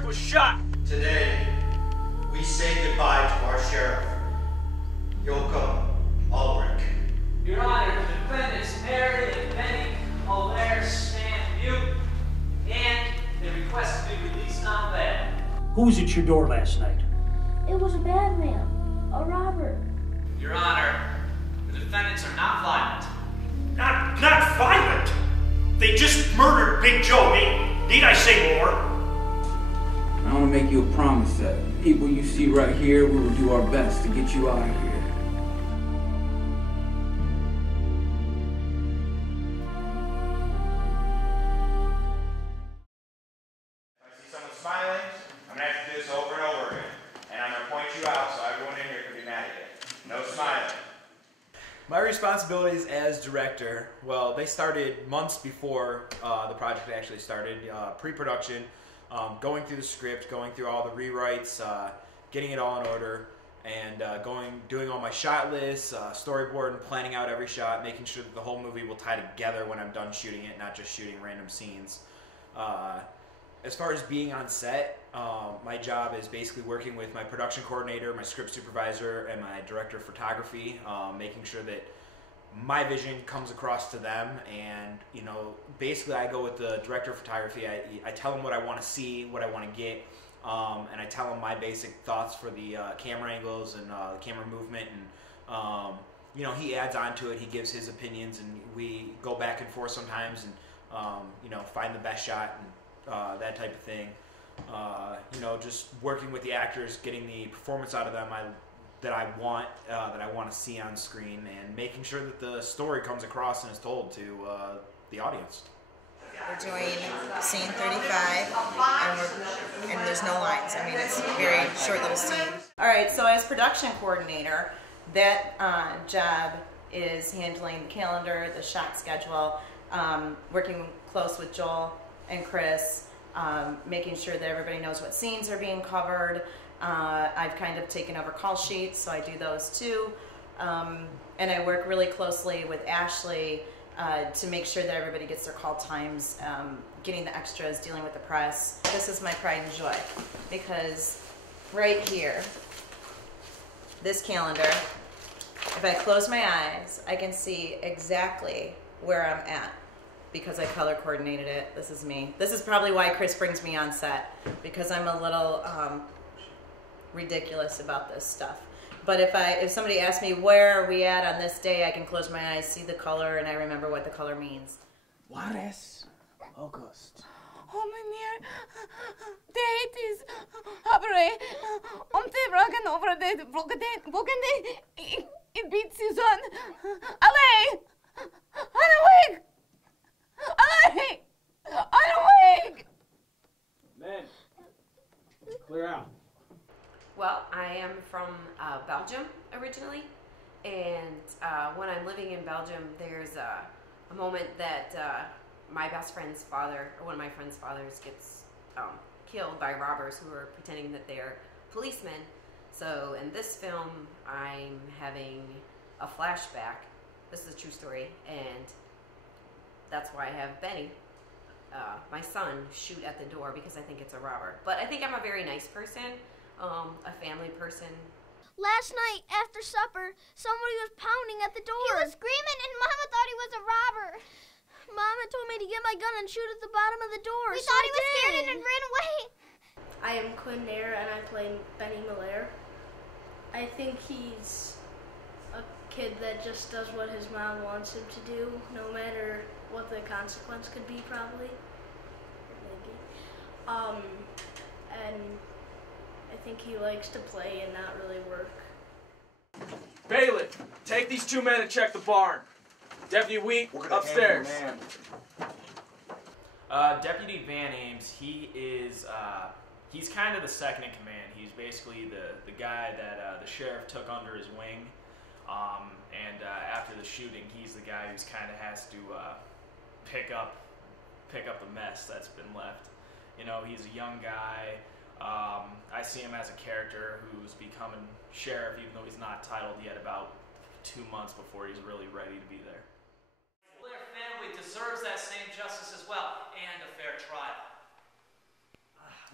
Ulrich was shot. Today, we say goodbye to our sheriff, Yoko Ulrich. Your Honor, the defendants Mary and Benny Allaire stand mute, and they request to be released on bail. Who was at your door last night? It was a bad man, a robber. Your Honor, the defendants are not violent. Not violent? They just murdered Big Joe. Need I say more? I want to make you a promise that people you see right here, we will do our best to get you out of here. If I see someone smiling, I'm going to have to do this over and over again. And I'm going to point you out so everyone in here can be mad at you. No smiling. My responsibilities as director, well, they started months before the project actually started. Pre-production, going through the script, going through all the rewrites, getting it all in order, and doing all my shot lists, storyboard, and planning out every shot, making sure that the whole movie will tie together when I'm done shooting it, not just shooting random scenes. As far as being on set, my job is basically working with my production coordinator, my script supervisor, and my director of photography, making sure that my vision comes across to them. And, you know, basically I go with the director of photography. I tell him what I want to see, what I want to get, and I tell him my basic thoughts for the camera angles and the camera movement. And, you know, he adds on to it. He gives his opinions, and we go back and forth sometimes and, you know, find the best shot and that type of thing. You know, just working with the actors, getting the performance out of them that I want to see on screen, and making sure that the story comes across and is told to the audience. We're doing scene 35, and there's no lines. I mean, it's a very short little scene. All right, so as production coordinator, that job is handling the calendar, the shot schedule, working close with Joel and Chris, making sure that everybody knows what scenes are being covered. I've kind of taken over call sheets, so I do those too. And I work really closely with Ashley to make sure that everybody gets their call times, getting the extras, dealing with the press. This is my pride and joy, because right here, this calendar, if I close my eyes, I can see exactly where I'm at, because I color coordinated it. This is me. This is probably why Chris brings me on set, because I'm a little ridiculous about this stuff. But if somebody asks me where are we at on this day, I can close my eyes, see the color, and I remember what the color means. Juárez, August. Oh, meneer, dit is Habre. Om te vragen over de volgende in beat season. Allee! Anawig! Allee! Anawig! Men, clear out. Well, I am from Belgium originally, and when I'm living in Belgium, there's a moment that my best friend's father, or one of my friend's fathers, gets killed by robbers who are pretending that they're policemen. So in this film, I'm having a flashback. This is a true story, and that's why I have Benny, my son, shoot at the door because I think it's a robber. But I think I'm a very nice person. A family person. Last night, after supper, somebody was pounding at the door. He was screaming, and Mama thought he was a robber. Mama told me to get my gun and shoot at the bottom of the door. We thought he was scared and ran away. I am Quinn Nair, and I play Benny Miller. I think he's a kid that just does what his mom wants him to do, no matter what the consequence could be, probably. Maybe. And I think he likes to play and not really work. Bailiff, take these two men and check the barn. Deputy Wheat, upstairs. Deputy Van Ames, he's kind of the second in command. He's basically the guy that the sheriff took under his wing. After the shooting, he's the guy who's kind of has to pick up the mess that's been left. You know, he's a young guy. I see him as a character who's becoming sheriff, even though he's not titled yet, about 2 months before he's really ready to be there. Their family deserves that same justice as well, and a fair trial.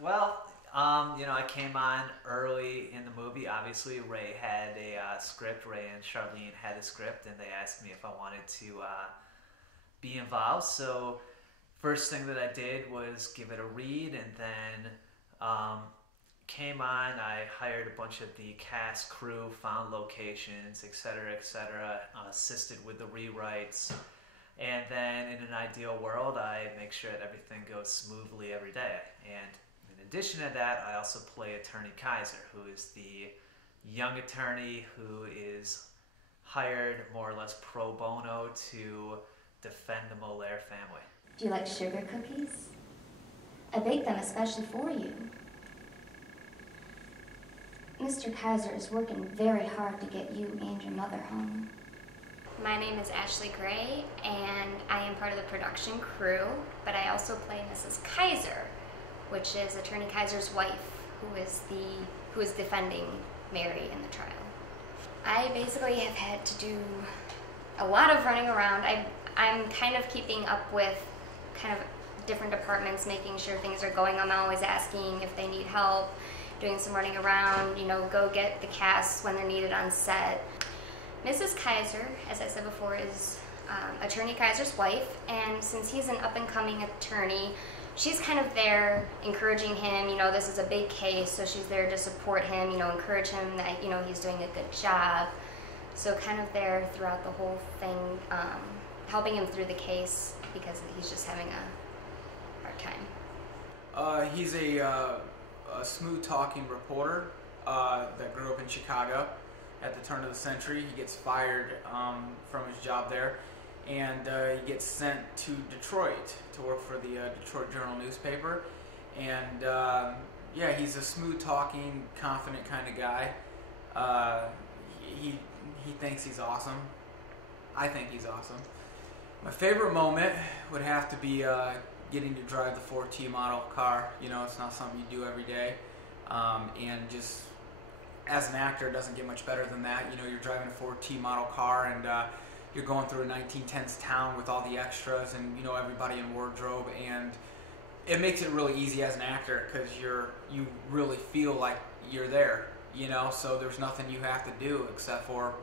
Well, You know, I came on early in the movie. Obviously, Ray had a script. Ray and Charlene had a script, and they asked me if I wanted to be involved. So first thing that I did was give it a read, and then came on. I hired a bunch of the cast, crew, found locations, etc., assisted with the rewrites. And then in an ideal world, I make sure that everything goes smoothly every day. And in addition to that, I also play Attorney Kaiser, who is the young attorney who is hired more or less pro bono to defend the Molaire family. Do you like sugar cookies? I baked them especially for you. Mr. Kaiser is working very hard to get you and your mother home. My name is Ashley Gray, and I am part of the production crew, but I also play Mrs. Kaiser, which is Attorney Kaiser's wife, who is defending Mary in the trial. I basically have had to do a lot of running around. I'm kind of keeping up with kind of different departments, making sure things are going. I'm always asking if they need help, doing some running around, you know, go get the casts when they're needed on set. Mrs. Kaiser, as I said before, is Attorney Kaiser's wife, and since he's an up-and-coming attorney, she's kind of there encouraging him. You know, this is a big case, so she's there to support him, you know, encourage him that, you know, he's doing a good job. So kind of there throughout the whole thing, helping him through the case because he's just having a hard time. He's a smooth-talking reporter that grew up in Chicago at the turn of the century. He gets fired from his job there, and he gets sent to Detroit to work for the Detroit Journal newspaper. And yeah, he's a smooth-talking, confident kind of guy. He thinks he's awesome. I think he's awesome. My favorite moment would have to be getting to drive the 4T model car. You know, it's not something you do every day. And just as an actor, it doesn't get much better than that. You know, you're driving a 4T model car, and you're going through a 1910s town with all the extras and, you know, everybody in wardrobe, and it makes it really easy as an actor because you really feel like you're there, you know, so there's nothing you have to do except for,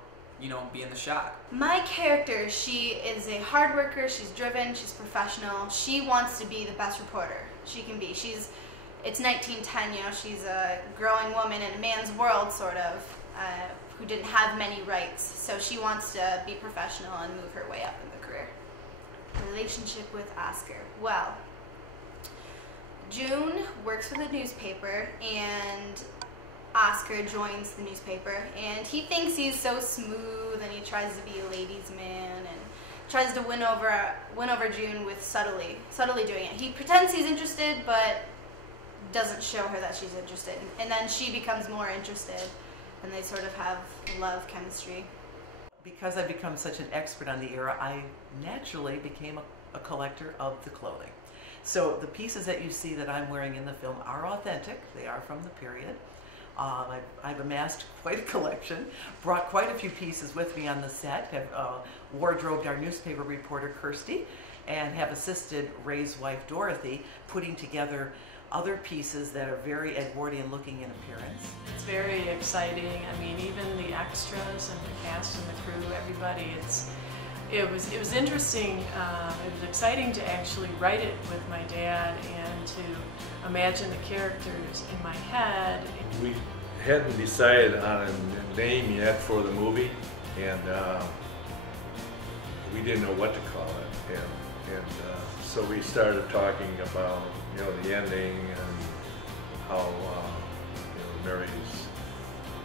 you know, be in the shot. My character, she is a hard worker, she's driven, she's professional, she wants to be the best reporter she can be. It's 1910, you know, she's a growing woman in a man's world, sort of, who didn't have many rights, so she wants to be professional and move her way up in the career. Relationship with Oscar. Well, June works for the newspaper, and Oscar joins the newspaper, and he thinks he's so smooth, and he tries to be a ladies' man, and tries to win over June with subtly doing it. He pretends he's interested, but doesn't show her that she's interested, and then she becomes more interested, and they sort of have love chemistry. Because I've become such an expert on the era, I naturally became a collector of the clothing. So the pieces that you see that I'm wearing in the film are authentic. They are from the period. I've amassed quite a collection, brought quite a few pieces with me on the set, have wardrobed our newspaper reporter Kirsty, and have assisted Ray's wife Dorothy putting together other pieces that are very Edwardian looking in appearance. It's very exciting. I mean, even the extras and the cast and the crew, everybody, it was interesting. It was exciting to actually write it with my dad and to imagine the characters in my head. We hadn't decided on a name yet for the movie, and we didn't know what to call it. And so we started talking about, you know, the ending and how, you know,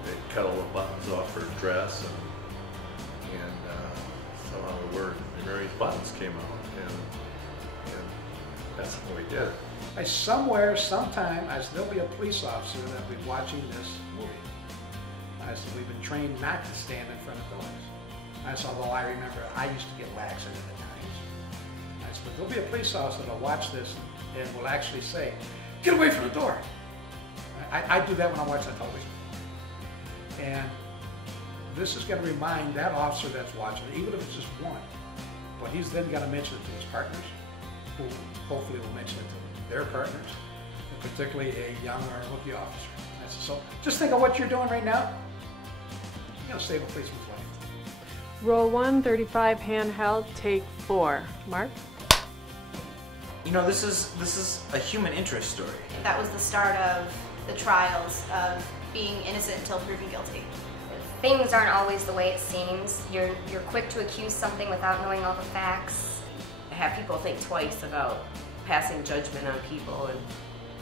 they cut all the buttons off her dress, and somehow the word Mary's buttons came out, and that's what we did. Somewhere, sometime, there'll be a police officer that'll be watching this movie. I said, we've been trained not to stand in front of doors. I said, although I remember I used to get laxative at times. I said, but there'll be a police officer that'll watch this and will actually say, get away from the door. I do that when I watch the television. And this is going to remind that officer that's watching, even if it's just one, but he's then got to mention it to his partners, who hopefully will mention it to their partners. particularly a young or rookie officer. So just think of what you're doing right now. You're going to save a policeman's life. Roll 1, 35 handheld, take 4. Mark? You know, this is a human interest story. That was the start of the trials of being innocent until proven guilty. Things aren't always the way it seems. You're quick to accuse something without knowing all the facts. Have people think twice about passing judgment on people. And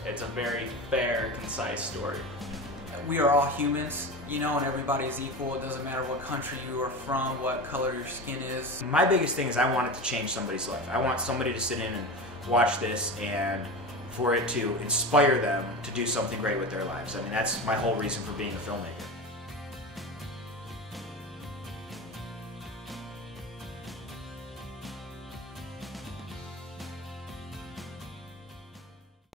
it's a very fair, concise story. We are all humans, you know, and everybody's equal. It doesn't matter what country you are from, what color your skin is. My biggest thing is I want it to change somebody's life. I want somebody to sit in and watch this and for it to inspire them to do something great with their lives. I mean, that's my whole reason for being a filmmaker.